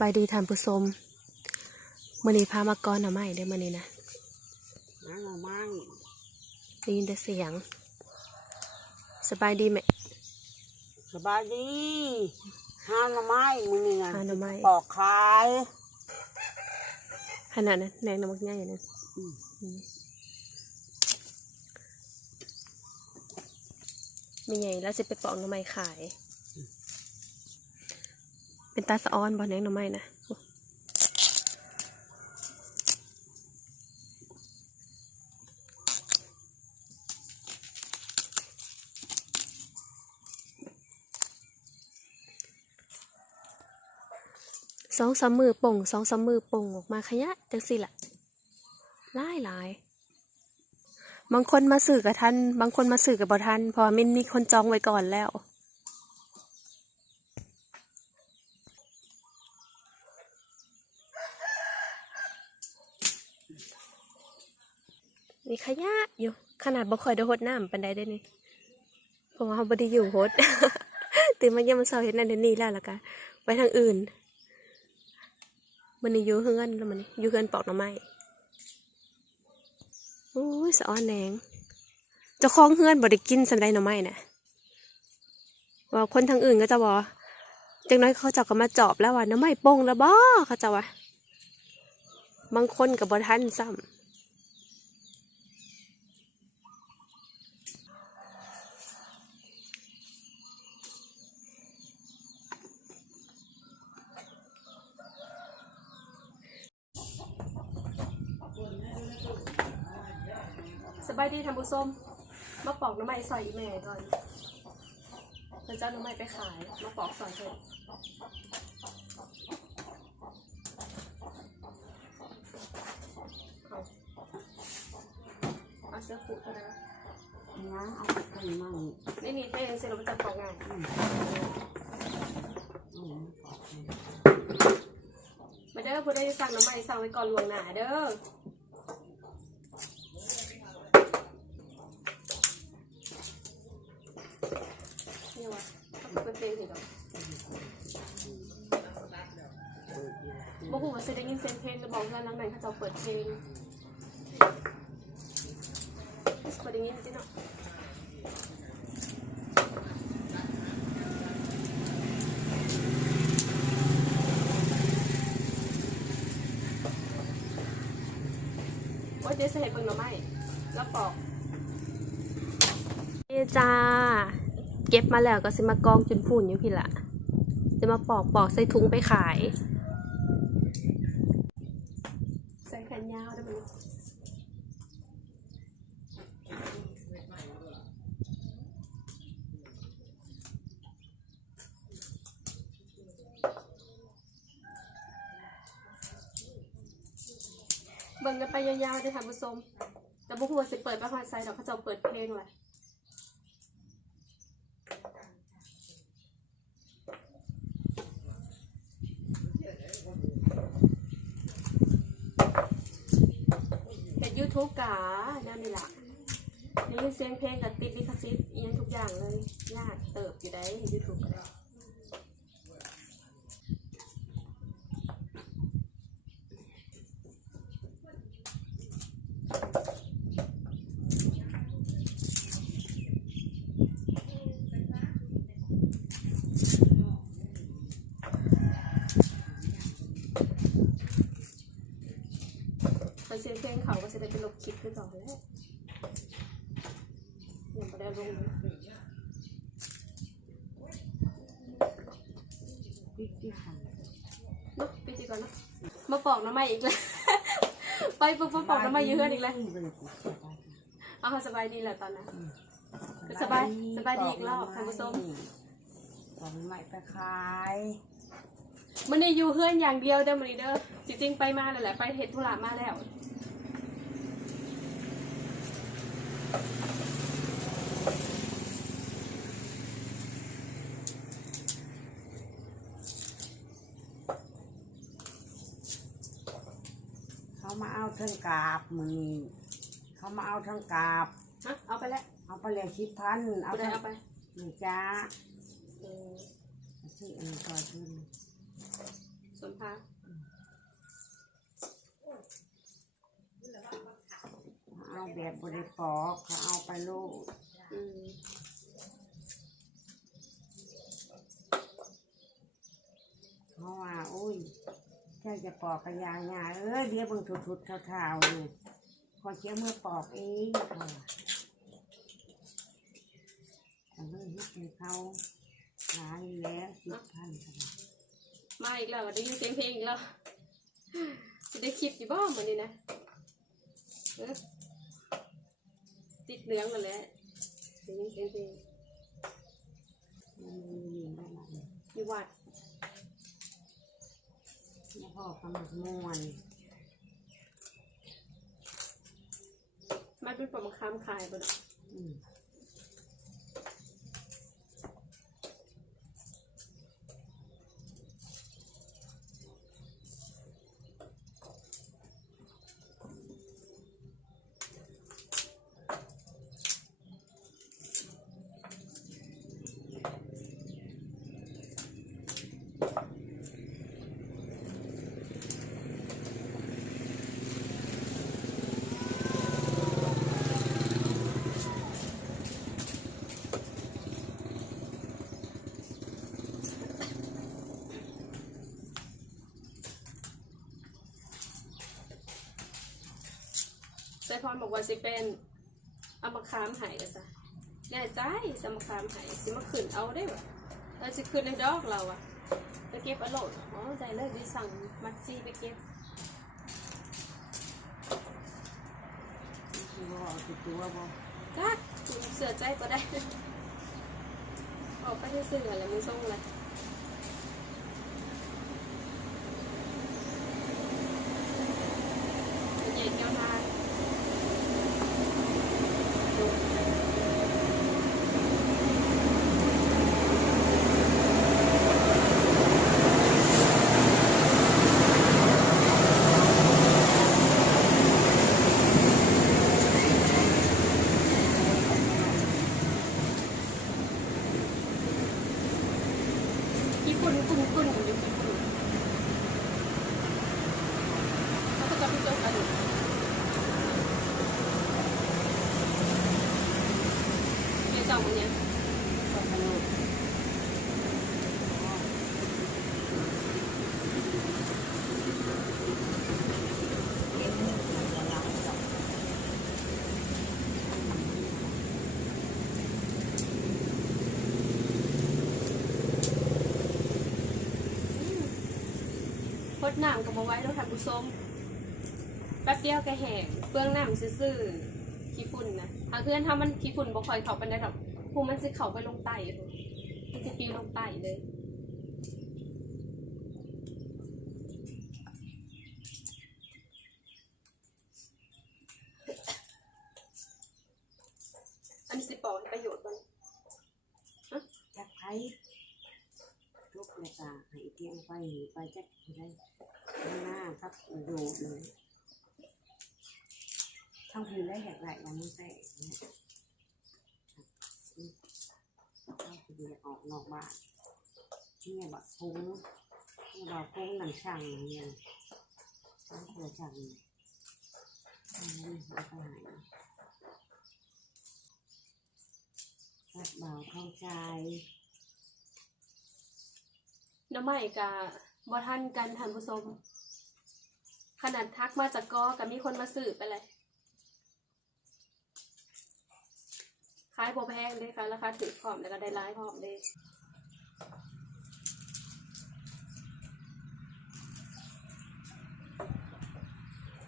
บายดีท่านผู้ชมมื่อนี้พามาก้อนหน่อไม้เด้อมื่อนี้นะน้าหน่อไม้ได้ยินแต่เสียง สบายดีไหมสบายดีหาหน่อไม้มึงนี่นะหาหน่อไม้ปอกขายขนาดนั้นแนงน้ำมักง่ายอย่างนั้นอืมอืมมีไงแล้วจะไปปอกหน่อไม้ขาย เป็นตาสะออนบ่แนงหน่อไม้นะสองสามมือป่งสองสามมือป่งออกมาขยะจังสิละหลายหลายบางคนมาสื่อกับท่านบางคนมาสื่อกับบ่ท่านเพอมินมีคนจองไว้ก่อนแล้ว มีขยะอยู่ ขนาดบ่ค่อยได้หดน้ำปันใดได้นี่เพราะว่าเขาบ่ได้อยู่หด ตื่นมาเยี่ยมมาเช้าเห็นนั่นเดี๋ยวนี้แล้วล่ะกะไปทางอื่นมันนี่อยู่เฮือนแล้วมันอยู่เฮือนปอกหน่อไม้โอ้สะอ้อนแหนงเจ้าของเฮือนบ่ได้กินสันไดหน่อไม้น่ะว่าคนทางอื่นก็จะบอกจังน้อยเขาจะก็มาจอบแล้วว่าน่อไม้โป่งแล้วบ่เขาจะว่าบางคนกับบ่ทันซ้ำ บายดีทำบุส้มมาปอกหน่อไม้ซอยอีแม่ก่อนเพื่อจะเอาหน่อไม้ไปขายมาปอกซอยเถอะเอาเอาเสื้อผูกเท่านั้นน้าเอาไปทำมั่งนี่นี่ถ้ายังเสร็จเราจะปอกง่ายอืมอืมปอกให้มาเด้อผู้ใดสั่งหน่อไม้สั่งไว้ก่อนล่วงหน้าเด้อเนี่ยวะเอาไปเป็นเพลงสิดอก บ่ฮู้ว่าสิได้ยินเสียงเพลงจะบอกว่าหลังนั้นเขาเจะเปิดเพลงบ่ได้ยินจิเนาะโอ้ยเดี๋ยวสิให้เบิ่งหน่อไม้แล้วปอกนี่จ้า เก็บมาแล้วก็สิมากองจุนพูนอยู่พี่ละจะมาปอกปอกใส่ถุงไปขาย ใส่แขนยาวได้ไหมเบิ่งกันไปยาวๆได้อค่ะผู้ชมแต่บุหัวสิเปิดไปหอดไซดอกเขาจะเปิดเพลงเลยเป็นยูทูบกาแนวนี่ล่ะได้ยินเสียงเพลงกับติดลิขสิทธิ์ยังทุกอย่างเลย ยากเติบอยู่ได้ยูทูบก็ได้ มันเสียงเพลงเขาก็จะได้เป็นลบคลิปขึ้นต่อแล้วยังไม่ได้ลงเลยปิ๊กปิ๊กหันเนาะไปดีก่อนเนาะมาปอกน้ำไม้อีกแล้ว ไปปุ๊บมาปอกน้ำไม้อยืนอีกแล้วไม่ได้ปลูกสบายดีเอาค่ะสบายดีแหละตอนนั้นสบายสบายดีอีกรอบท่านผู้ชมปอกไม้ไปขาย มันได้อยู่เพื่อนอย่างเดียวเด้อมันนี่เด้อจริงๆไปมาแล้วแหละไปเห็ดธุระมาแล้วเขามาเอาเทิงกาบมือนี้เขามาเอาเทิงกาบ ฮะเอาไปแล้วเอาไปเลยคิดพันเอาเอาไปไปเอาไป หนึ่งจ้าเออซื้ออันนี้ก่อนขึ้น สสัมภาษณ์เอาแบบบริปอกเขาเอาไปลูกอืมเพราะว่าอุ้ยแค่จะปอกกระยางยาเอ้ยเดี๋ยวเบิ่งทุดๆขาวๆอยู่พอเชี่ยวมือปอกเองเขาว่าแต่เรื่องที่เป็นเขาหาอยู่แล้วสิบพันกัน มาอีกแล้วได้ยินเสียงเพลงอีกแล้วจะได้คลิปอยู่บ้างเหมือนนี้นะเออติดเหลืองกันแล้วได้ยินเสียงเพลงมันมีได้ไหมอยู่วัดแล้วพ่อกำลังม่วนมันเป็นปลามาค้ามขายบ่เนาะอืม แต่พรบอกว่าสิเป็นเอามาค้ามใหายกันซะแน่ใจสมาค้ามใหายสิมาขึ้นเอาได้บ่เราสิขึ้นในดอกเราอะไปเก็บอโลดอ๋อใจเลิกดิสั่งมัดซี่ไปเก็บคือว่าเอาติดตัวบ่จักเสือใจก็ได้ออกไปที่เสืออะไรมึงส่งเลยใหญ่เที่ยวทาง ญี่ปุ่นกุ่นกุ่นอยู่ญี่ปุ่นเขาก็จะพิจารณาดูเดี๋ยวจองเนี่ย ก็สนุกเก็บเงินมาจะล้างดอก พ ดน้ำก็มาไว้แล้วท่านผู้ชมแป๊บเดียวก็แห้งเปลืองน้ำซื่อๆขี้ฝุ่นนะทางเพื่อนถ้ามันขี้ฝุ่นบ่คอยเขาไปได้ดอกภูมิมันสิเข้าไปลงไตมันสิปิวลงไตเลยอันนี้สิปอกให้ประโยชน์มันจักไผ่ทุก เลยค่ะให้เตียงไฟหนีไปจักได้ข้างหน้าครับโดดเลยทั้งคืนได้อยากไรยังไม่ใส่เนี่ยเข้าไปดูออกนอกบ้านเนี่ยบักพุ้งเนี่ยบักพุ้งหนังช่างเนี่ยต้องเปิดช่างนี่ยอืมแล้วก็หายวัดบ่าเข้าใจ น้ำใหม่กะบ่ทันกันท่านผู้ชมขนาดทักมาจากกอกับมีคนมาสืบไปเลยขายโบแพงเลยค่ะราคาถือพร้อมแล้วก็ได้ร้ายพร้อมเลย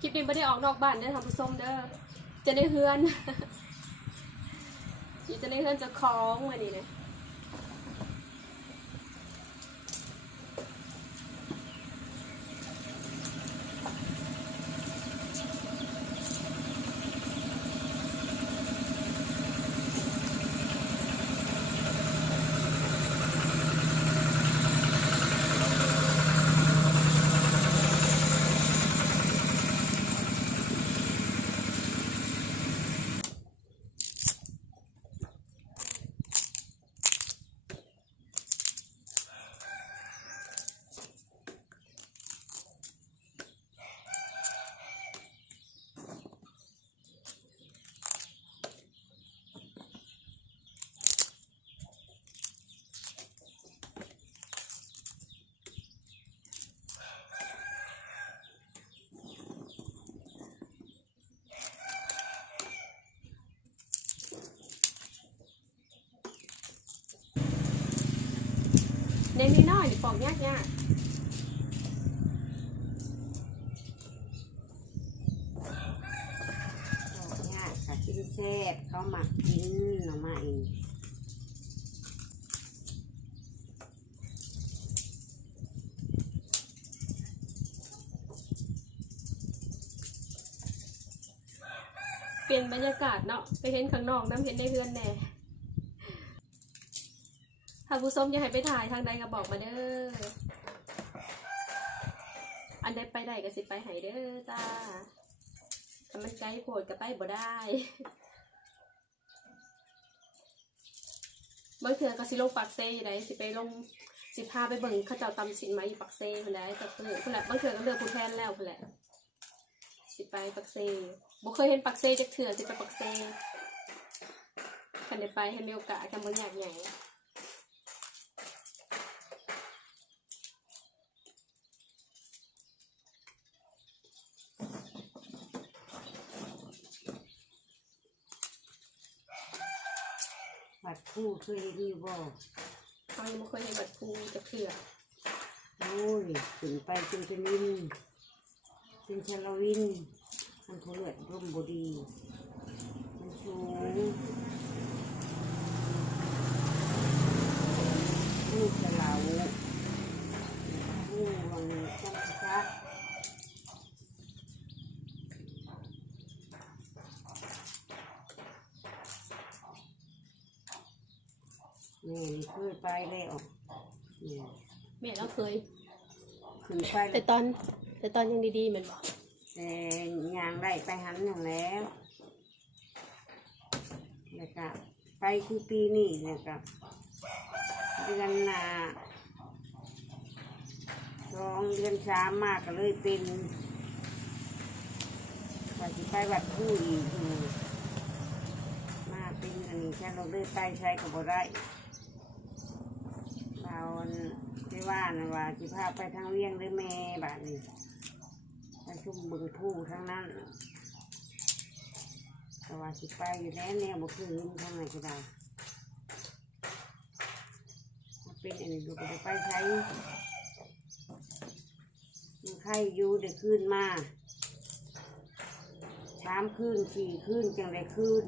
คลิปนี้ไม่ได้ออกนอกบ้านเด้อท่านผู้ชมเด้อจะได้เฮือนอยู่จะได้เฮือนจะคล้องมานี่นะ เน้นน้อยๆนี่ปอกยากยากดอกยากค่ะกินแซ่บเขาหมักกินหน่อไม้เปลี่ยนบรรยากาศเนาะไปเห็นข้างนอกน้ำเห็นในเฮือนแหน่ ถ้าผู้ชมอยากให้ไปถ่ายทางใดก็บอกมาเด้อ อันใดไปได้ก็สิไปให้เด้อจ้าถ้ามันไกลโพดก็ไปบ่ได้บางเถื่อก็สิลงปักเซ่อยู่ไดสิไปลงสิพาไปเบิ่งเขาเจ้าตำสินไหมาอยู่ปักเซ่คนใดจากเพื่อนคนละบางเถื่อก็เลือกผู้แทนแล้วคนละสิไปปักเซบ่เคยเห็นปักเซจักเถื่อสิไปปักเซคันได้ไปให้มีโอกาสกันบ่อยากใหญ่ บั ดคู่เคยดีบ่เขายังบ่เคยเห็นบัดภูจักเถื่อโอ้ยขึ้นไปจนจะมินเป็นชาลวิน มันเขาเลือดร่มบดี มันสูงลูกจะเหลาผู้วังจังพระ นี่เคยไปแล้วเนี่ยแม่เราเคยขึ้นไปแต่แล้วตอน แต่ตอนยังดีๆแมันบ่แต่ยางได้ไปหันอย่างแล้วแล้วก็ไปคือปีนี้แล้วก็เดือนหนาสองเดือนสามมากก็เลยเป็นว่าสิไปวัดผู้อีกอยู่มาเป็นอันนี้ฉันเราเลยไปใช้กับบ่ได้ เราที่ว่านะว่าสิพาไปทางเวียงหรือแม่บานนี้ไปชุ่มบึงผู้ทั้งนั้นแต่ว่าสิไปอยู่แล้วแนวบ่คือลืมทางไหนก็ได้ถ้าเป็นอันนี้ดูก็ไปใช้ไข่ยูเดี๋ยวคืนมาชามคืนสี่คืนจังได้คืน